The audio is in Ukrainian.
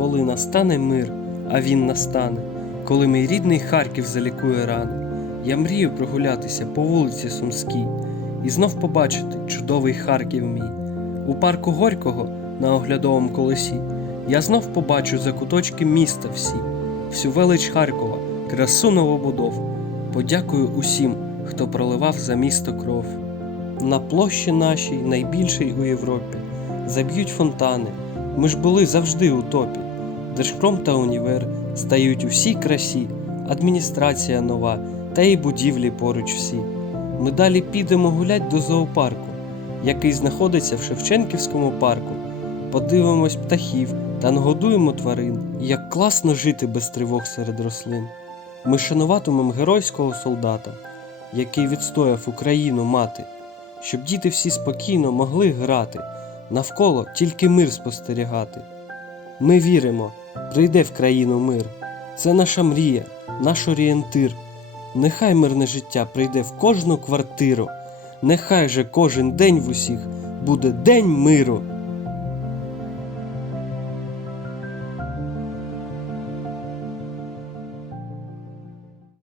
коли настане мир, а він настане, коли мій рідний Харків залікує рани. Я мрію прогулятися по вулиці Сумській і знов побачити чудовий Харків мій. У парку Горького на оглядовому колесі я знов побачу закуточки міста всі, всю велич Харкова, красу новобудов. Подякую усім, хто проливав за місто кров. На площі нашій, найбільшій у Європі, заб'ють фонтани. Ми ж були завжди у топі. Держпром та універ стають у всій красі, адміністрація нова, та й будівлі поруч всі. Ми далі підемо гулять до зоопарку, який знаходиться в Шевченківському парку. Подивимось птахів та нагодуємо тварин. Як класно жити без тривог серед рослин. Ми шануватимемо геройського солдата, який відстояв Україну мати, щоб діти всі спокійно могли грати, навколо тільки мир спостерігати. Ми віримо, прийде в країну мир. Це наша мрія, наш орієнтир. Нехай мирне життя прийде в кожну квартиру. Нехай же кожен день в усіх буде день миру.